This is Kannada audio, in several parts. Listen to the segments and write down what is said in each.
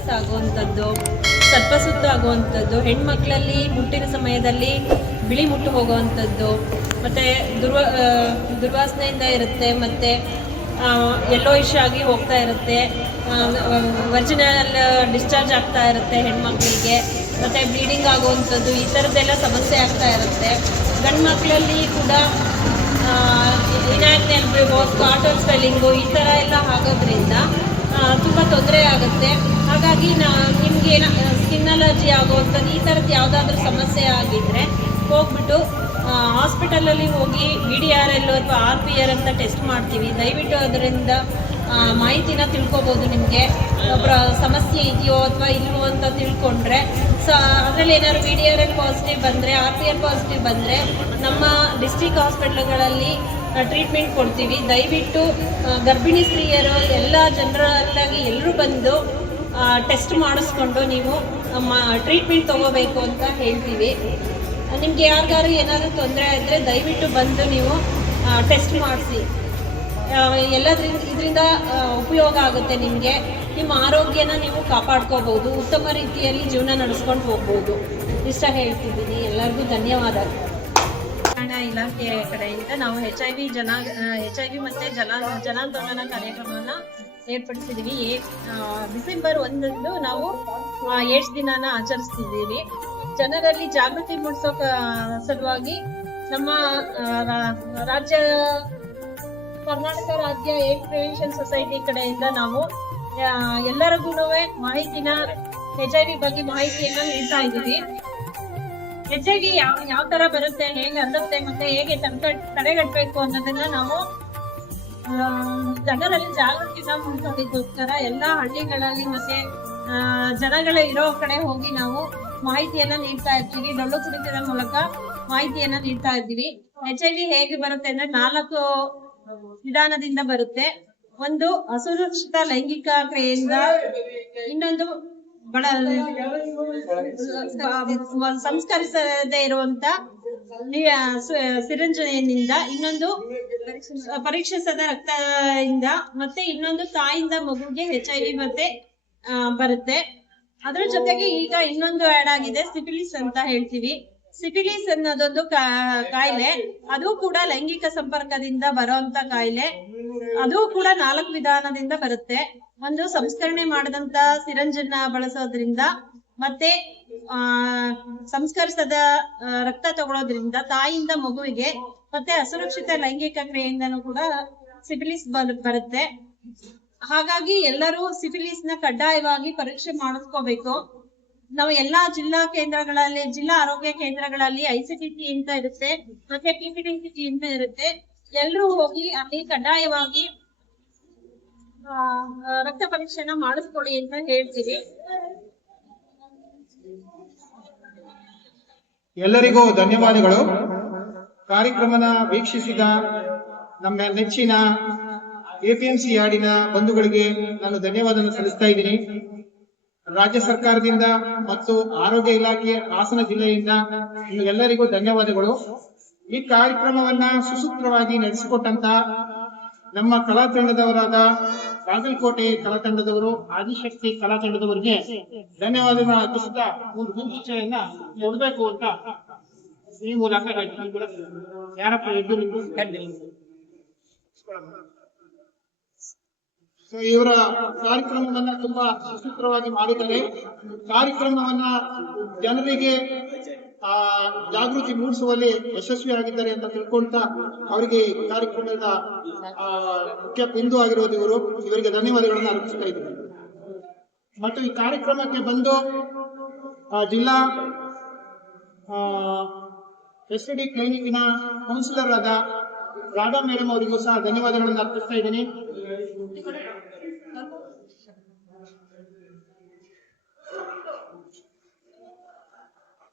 ಪಿರಿಯಡ್ಸ್ ಆಗುವಂಥದ್ದು ಸರ್ಪಸುತ್ತು ಆಗುವಂಥದ್ದು, ಹೆಣ್ಮಕ್ಳಲ್ಲಿ ಮುಟ್ಟಿನ ಸಮಯದಲ್ಲಿ ಬಿಳಿ ಮುಟ್ಟು ಹೋಗುವಂಥದ್ದು, ಮತ್ತು ದುರ್ವ ದುರ್ವಾಸನೆಯಿಂದ ಇರುತ್ತೆ, ಮತ್ತು ಎಲ್ಲೋ ಇಶ್ ಆಗಿ ಹೋಗ್ತಾ ಇರುತ್ತೆ ವರ್ಜಿನಲ್ ಡಿಸ್ಚಾರ್ಜ್ ಆಗ್ತಾ ಇರುತ್ತೆ ಹೆಣ್ಮಕ್ಳಿಗೆ, ಮತ್ತು ಬ್ಲೀಡಿಂಗ್ ಆಗುವಂಥದ್ದು, ಈ ಥರದ್ದೆಲ್ಲ ಸಮಸ್ಯೆ ಆಗ್ತಾ ಇರುತ್ತೆ. ಗಂಡು ಮಕ್ಕಳಲ್ಲಿ ಕೂಡ ನೆನಪಿಗೋ ಸ್ಕಾಟರ್ ಸ್ವೆಲ್ಲಿಂಗು ಈ ಥರ ಎಲ್ಲ ಆಗೋದ್ರಿಂದ ತುಂಬ ತೊಂದರೆ ಆಗುತ್ತೆ. ಹಾಗಾಗಿ ನಾ ನಿಮಗೆ ಸ್ಕಿನ್ ಅಲರ್ಜಿ ಆಗುವಂಥದ್ದು ಈ ಥರದ್ದು ಯಾವುದಾದ್ರೂ ಸಮಸ್ಯೆ ಆಗಿದ್ದರೆ ಹೋಗ್ಬಿಟ್ಟು ಹಾಸ್ಪಿಟಲಲ್ಲಿ ಹೋಗಿ ವಿ ಡಿ ಆರ್ ಎಲ್ ಅಥವಾ ಆರ್ ಪಿ ಆರ್ ಅಂತ ಟೆಸ್ಟ್ ಮಾಡ್ತೀವಿ. ದಯವಿಟ್ಟು ಅದರಿಂದ ಮಾಹಿತಿನ ತಿಳ್ಕೊಬೋದು ನಿಮಗೆ. ಒಬ್ಬರ ಸಮಸ್ಯೆ ಇದೆಯೋ ಅಥವಾ ಇಲ್ವೋ ಅಂತ ತಿಳ್ಕೊಂಡ್ರೆ, ಸೊ, ಅದರಲ್ಲಿ ಏನಾದ್ರು V D R L positive ಬಂದರೆ, ಆರ್ ಪಿ ಆರ್ ಪಾಸಿಟಿವ್ ಬಂದರೆ, ನಮ್ಮ ಡಿಸ್ಟ್ರಿಕ್ಟ್ ಹಾಸ್ಪಿಟ್ಲ್ಗಳಲ್ಲಿ ಟ್ರೀಟ್ಮೆಂಟ್ ಕೊಡ್ತೀವಿ. ದಯವಿಟ್ಟು ಗರ್ಭಿಣಿ ಸ್ತ್ರೀಯರು, ಎಲ್ಲ ಜನರಲ್ಲಾಗಿ ಎಲ್ಲರೂ ಬಂದು ಟೆಸ್ಟ್ ಮಾಡಿಸ್ಕೊಂಡು ನೀವು ಟ್ರೀಟ್ಮೆಂಟ್ ತೊಗೋಬೇಕು ಅಂತ ಹೇಳ್ತೀವಿ. ನಿಮಗೆ ಯಾರಿಗಾರು ಏನಾದರೂ ತೊಂದರೆ ಆದರೆ ದಯವಿಟ್ಟು ಬಂದು ನೀವು ಟೆಸ್ಟ್ ಮಾಡಿಸಿ. ಎಲ್ಲದ್ರಿಂದ, ಇದರಿಂದ ಉಪಯೋಗ ಆಗುತ್ತೆ ನಿಮಗೆ. ನಿಮ್ಮ ಆರೋಗ್ಯನ ನೀವು ಕಾಪಾಡ್ಕೋಬಹುದು. ಉತ್ತಮ ರೀತಿಯಲ್ಲಿ ಜೀವನ ನಡೆಸ್ಕೊಂಡು ಹೋಗ್ಬೋದು. ಇಷ್ಟ ಹೇಳ್ತಿದ್ದೀನಿ. ಎಲ್ಲರಿಗೂ ಧನ್ಯವಾದಗಳು. ಕಲ್ಯಾಣ ಇಲಾಖೆ ಕಡೆಯಿಂದ ನಾವು ಎಚ್ ಐ ವಿ ಜನ ಎಚ್ ಐ ವಿ ಮತ್ತೆ ಜನ ಜನಾಂದೋಲನ ಕಾರ್ಯಕ್ರಮವನ್ನ ಏರ್ಪಡಿಸಿದೀವಿ. ಡಿಸೆಂಬರ್ ಒಂದಂದು ನಾವು ಏಡ್ಸ್ ದಿನಾನ ಆಚರಿಸ್ತಿದ್ದೀವಿ. ಜನರಲ್ಲಿ ಜಾಗೃತಿ ಮೂಡಿಸೋಕ ಸಲುವಾಗಿ ನಮ್ಮ ರಾಜ್ಯ, ಕರ್ನಾಟಕ ರಾಜ್ಯ ಏಡ್ ಪ್ರಿವೆನ್ಷನ್ ಸೊಸೈಟಿ ಕಡೆಯಿಂದ ನಾವು ಎಲ್ಲರಿಗೂ ಮಾಹಿತಿನ ಎಚ್ ಐ ವಿ ಬಗ್ಗೆ ಮಾಹಿತಿಯನ್ನ ನೀಡ್ತಾ ಇದ್ದೀವಿ. ವಿ ಯಾವ ಯಾವ ತರ ಬರುತ್ತೆ, ಹೇಗೆ ಹರಡುತ್ತೆ ಮತ್ತೆ ಹೇಗೆ ತಡೆ ತಡೆಗಟ್ಟಬೇಕು ಅನ್ನೋದನ್ನ ನಾವು ಜನರಲ್ಲಿ ಜಾಗೃತಿನ ಮೂಡಿಸೋದಕ್ಕೋಸ್ಕರ ಎಲ್ಲ ಹಳ್ಳಿಗಳಲ್ಲಿ ಮತ್ತೆ ಜನಗಳ ಇರೋ ಕಡೆ ಹೋಗಿ ನಾವು ಮಾಹಿತಿಯನ್ನ ನೀಡ್ತಾ ಇರ್ತೀವಿ. ಡೊಳ್ಳು ಕುಡಿತದ ಮೂಲಕ ಮಾಹಿತಿಯನ್ನ ನೀಡ್ತಾ ಇದ್ದೀವಿ ಎಚ್ ಐ ವಿ ಹೇಗೆ ಬರುತ್ತೆ ಅಂದ್ರೆ ನಾಲ್ಕು ವಿಧಾನದಿಂದ ಬರುತ್ತೆ. ಒಂದು ಅಸುರಕ್ಷಿತ ಲೈಂಗಿಕ ಕ್ರಿಯೆಯಿಂದ ಇನ್ನೊಂದು ಸಂಸ್ಕರಿಸದೇ ಇರುವಂತ ಸಿರಂಜನೆಯಿಂದ ಇನ್ನೊಂದು ಪರೀಕ್ಷಿಸದ ರಕ್ತದಿಂದ ಮತ್ತೆ ಇನ್ನೊಂದು ತಾಯಿಯಿಂದ ಮಗುಗೆ ಎಚ್ ಐ ವಿ ಮತ್ತೆ ಆ, ಬರುತ್ತೆ. ಅದ್ರ ಜೊತೆಗೆ ಈಗ ಇನ್ನೊಂದು ಆಡ್ ಆಗಿದೆ ಸಿಫಿಲಿಸ್ ಅಂತ ಹೇಳ್ತೀವಿ. ಸಿಫಿಲಿಸ್ ಅನ್ನೋದೊಂದು ಕಾಯಿಲೆ. ಅದು ಕೂಡ ಲೈಂಗಿಕ ಸಂಪರ್ಕದಿಂದ ಬರುವಂತ ಕಾಯಿಲೆ. ಅದು ಕೂಡ ನಾಲ್ಕು ವಿಧಾನದಿಂದ ಬರುತ್ತೆ. ಒಂದು ಸಂಸ್ಕರಣೆ ಮಾಡದಂತ ಸಿರಂಜನ್ನ ಬಳಸೋದ್ರಿಂದ ಮತ್ತೆ, ಆ, ಸಂಸ್ಕರಿಸದ ರಕ್ತ ತಗೊಳೋದ್ರಿಂದ ತಾಯಿಯಿಂದ ಮಗುವಿಗೆ ಮತ್ತೆ ಅಸುರಕ್ಷಿತ ಲೈಂಗಿಕ ಕ್ರಿಯೆಯಿಂದನೂ ಕೂಡ ಸಿಫಿಲಿಸ್ ಬರ್- ಬರುತ್ತೆ. ಹಾಗಾಗಿ ಎಲ್ಲರೂ ಸಿಫಿಲಿಸ್ನ ಕಡ್ಡಾಯವಾಗಿ ಪರೀಕ್ಷೆ ಮಾಡಿಸ್ಕೋಬೇಕು. ನಾವು ಎಲ್ಲಾ ಜಿಲ್ಲಾ ಕೇಂದ್ರಗಳಲ್ಲಿ, ಜಿಲ್ಲಾ ಆರೋಗ್ಯ ಕೇಂದ್ರಗಳಲ್ಲಿ ಐಸಿಟಿಸಿ ಅಂತ ಇರುತ್ತೆ, ಮತ್ತೆ ಪಿಪಿಟಿಸಿ ಅಂತ ಇರುತ್ತೆ. ಎಲ್ಲರೂ ಹೋಗಿ ಅಲ್ಲಿ ಕಡ್ಡಾಯವಾಗಿ ರಕ್ತ ಪರೀಕ್ಷೆನ ಮಾಡಿಸ್ಕೊಳ್ಳಿ ಅಂತ ಹೇಳ್ತೀವಿ. ಎಲ್ಲರಿಗೂ ಧನ್ಯವಾದಗಳು. ಕಾರ್ಯಕ್ರಮನ ವೀಕ್ಷಿಸಿದ ನಮ್ಮ ನೆಚ್ಚಿನ ಎಪಿಎಂಸಿ ಯಾರ್ಡಿನ ಬಂಧುಗಳಿಗೆ ನಾನು ಧನ್ಯವಾದ ಸಲ್ಲಿಸ್ತಾ ಇದ್ದೀನಿ. ರಾಜ್ಯ ಸರ್ಕಾರದಿಂದ ಮತ್ತು ಆರೋಗ್ಯ ಇಲಾಖೆ ಹಾಸನ ಜಿಲ್ಲೆಯಿಂದ ನಿಮಗೆಲ್ಲರಿಗೂ ಧನ್ಯವಾದಗಳು. ಈ ಕಾರ್ಯಕ್ರಮವನ್ನ ಸುಸೂತ್ರವಾಗಿ ನಡೆಸಿಕೊಟ್ಟಂತ ನಮ್ಮ ಕಲಾ ತಂಡದವರಾದ ಬಾಗಲಕೋಟೆ ಕಲಾ ತಂಡದವರು ಆದಿಶಕ್ತಿ ಕಲಾ ತಂಡದವರಿಗೆ ಧನ್ಯವಾದಗಳ ಅರ್ಪಿಸುತ್ತಾ ಒಂದು ಅಂತ ಈ ಮೂಲಕ ಯಾರಪ್ಪ ಇದ್ದು ಸೊ ಇವರ ಕಾರ್ಯಕ್ರಮವನ್ನ ತುಂಬಾ ಸುಸೂತ್ರವಾಗಿ ಮಾಡಿದ್ದಾರೆ. ಕಾರ್ಯಕ್ರಮವನ್ನ ಜನರಿಗೆ, ಆ, ಜಾಗೃತಿ ಮೂಡಿಸುವಲ್ಲಿ ಯಶಸ್ವಿಯಾಗಿದ್ದಾರೆ ಅಂತ ತಿಳ್ಕೊಳ್ತಾ ಅವರಿಗೆ ಕಾರ್ಯಕ್ರಮದ ಮುಖ್ಯ ಬಿಂದು ಆಗಿರೋದು ಇವರು. ಇವರಿಗೆ ಧನ್ಯವಾದಗಳನ್ನ ಅರ್ಪಿಸ್ತಾ ಇದ್ದೀನಿ. ಮತ್ತು ಈ ಕಾರ್ಯಕ್ರಮಕ್ಕೆ ಬಂದು ಜಿಲ್ಲಾ ಎಸ್ ಡಿ ಕ್ಲಿನಿಕ್ನ ಕೌನ್ಸಿಲರ್ ಆದ ರಾಧಾ ಮೇಡಮ್ ಅವರಿಗೂ ಸಹ ಧನ್ಯವಾದಗಳನ್ನು ಅರ್ಪಿಸ್ತಾ ಇದ್ದೀನಿ.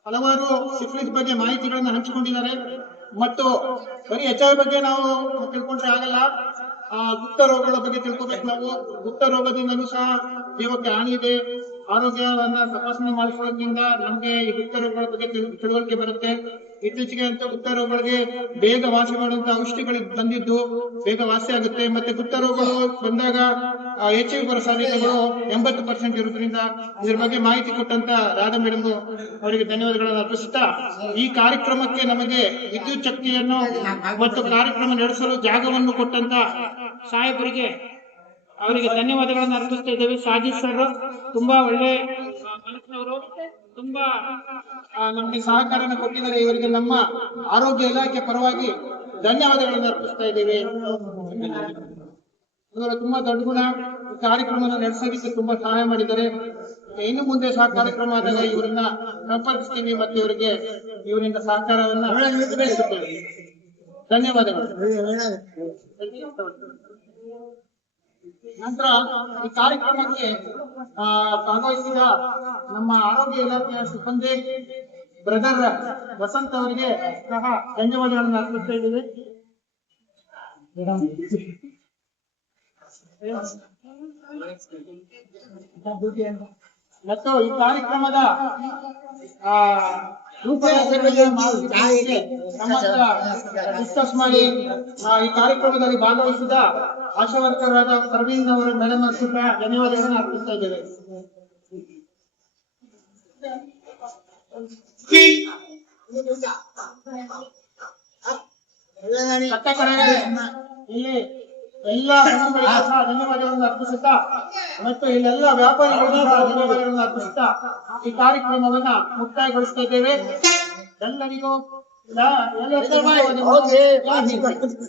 ಹಲವಾರು ಸಿಫಿಲಿಸ್ ಬಗ್ಗೆ ಮಾಹಿತಿಗಳನ್ನ ಹಂಚಿಕೊಂಡಿದ್ದಾರೆ. ಮತ್ತು ಬರೀ ಎಚ್ ಐ ಬಗ್ಗೆ ನಾವು ತಿಳ್ಕೊಂಡ್ರೆ ಆಗಲ್ಲ. ಆ ಗುಪ್ತ ರೋಗಗಳ ಬಗ್ಗೆ ತಿಳ್ಕೊಬೇಕು ನಾವು. ಗುಪ್ತ ರೋಗದಿಂದಲೂ ಸಹ ಜೀವಕ್ಕೆ ಹಾನಿ ಇದೆ. ಆರೋಗ್ಯವನ್ನ ತಪಾಸಣೆ ಮಾಡಿಕೊಳ್ಳೋದ್ರಿಂದ ನಮ್ಗೆ ಈ ಗುಪ್ತ ರೋಗಗಳ ಬಗ್ಗೆ ತಿಳ್- ತಿಳುವಳಿಕೆ ಬರುತ್ತೆ. ಇತ್ತೀಚೆಗೆ ಅಂತ ಗುಪ್ತ ರೋಗಗಳಿಗೆ ಬೇಗ ವಾಸಿ ಮಾಡುವಂತ ಔಷಧಿಗಳು ಬಂದಿದ್ದು ಬೇಗ ವಾಸಿ ಆಗುತ್ತೆ. ಮತ್ತೆ ಗುಪ್ತ ರೋಗಗಳು ಬಂದಾಗ ಹೆಚ್ ಐ ಬರೋ ಸಾಧ್ಯತೆಗಳು ಎಂಬತ್ತು ಪರ್ಸೆಂಟ್ ಇರೋದ್ರಿಂದ ಇದ್ರ ಬಗ್ಗೆ ಮಾಹಿತಿ ಕೊಟ್ಟಂತ ರಾಧಾ ಮೇಡಮ್ ಅವರಿಗೆ ಧನ್ಯವಾದಗಳನ್ನು ಅರ್ಪಿಸುತ್ತಾ, ಈ ಕಾರ್ಯಕ್ರಮಕ್ಕೆ ನಮಗೆ ವಿದ್ಯುತ್ ಶಕ್ತಿಯನ್ನು ಮತ್ತು ಕಾರ್ಯಕ್ರಮ ನಡೆಸಲು ಜಾಗವನ್ನು ಕೊಟ್ಟಂತ ಸಾಹೇಬರಿಗೆ ಅವರಿಗೆ ಧನ್ಯವಾದಗಳನ್ನು ಅರ್ಪಿಸ್ತಾ ಇದ್ದೇವೆ. ಸಾಜಿ ಸರ್ ತುಂಬಾ ಒಳ್ಳೆ ಮನಸ್ಸಿನವರು. ತುಂಬಾ ನಮಗೆ ಸಹಕಾರನ ಕೊಟ್ಟಿದ್ದಾರೆ. ಇವರಿಗೆ ನಮ್ಮ ಆರೋಗ್ಯ ಇಲಾಖೆ ಪರವಾಗಿ ಧನ್ಯವಾದಗಳನ್ನು ಅರ್ಪಿಸ್ತಾ ಇದ್ದೇವೆ. ಇವರು ತುಂಬಾ ದೊಡ್ಡ ಗುಣ. ಕಾರ್ಯಕ್ರಮವನ್ನು ನಡೆಸೋದಕ್ಕೆ ತುಂಬಾ ಸಹಾಯ ಮಾಡಿದ್ದಾರೆ. ಇನ್ನು ಮುಂದೆ ಸಹ ಕಾರ್ಯಕ್ರಮ ಆದಾಗ ಇವರನ್ನ ಸಂಪರ್ಕಿಸ್ತೀವಿ ಮತ್ತೆ ಇವರಿಗೆ ಇವರಿಂದ ಸಹಕಾರವನ್ನ ಧನ್ಯವಾದಗಳು. ನಂತರ ಈ ಕಾರ್ಯಕ್ರಮಕ್ಕೆ ಭಾಗವಹಿಸಿದ ನಮ್ಮ ಆರೋಗ್ಯ ಇಲಾಖೆಯ ಸಿಬ್ಬಂದಿ, ಬ್ರದರ್ ವಸಂತ್ ಅವರಿಗೆ ಸಹ ಧನ್ಯವಾದಗಳನ್ನು ಅರ್ಪಿಸ್ತಾ ಇದ್ದೀವಿ. ಮತ್ತು ಈ ಕಾರ್ಯಕ್ರಮದ ಆ, ಡಿಸ್ಕಸ್ ಮಾಡಿ ಈ ಕಾರ್ಯಕ್ರಮದಲ್ಲಿ ಭಾಗವಹಿಸಿದ ಆಶಾ ವರ್ಕರಾದ ಪ್ರವೀಣ್ ಅವರ ಮೇಡಮ್ ಕೂಡ ಧನ್ಯವಾದಗಳನ್ನು ಅರ್ಪಿಸ್ತಾ ಇದ್ದೇವೆ. ಇಲ್ಲಿ ಎಲ್ಲ ಧನ್ಯವಾದಗಳನ್ನು ಅರ್ಪಿಸುತ್ತಾ? ಮತ್ತು ಇಲ್ಲೆಲ್ಲ ವ್ಯಾಪಾರಿಗಳನ್ನು ಧನ್ಯವಾದಗಳನ್ನು ಅರ್ಪಿಸುತ್ತಾ? ಈ ಕಾರ್ಯಕ್ರಮವನ್ನ ಮುಕ್ತಾಯಗೊಳಿಸ್ತಾ ಇದ್ದೇವೆ ಎಲ್ಲರಿಗೂ ಲ- ಎಲ್ಲರಿಗೂ ಧನ್ಯವಾದಗಳು.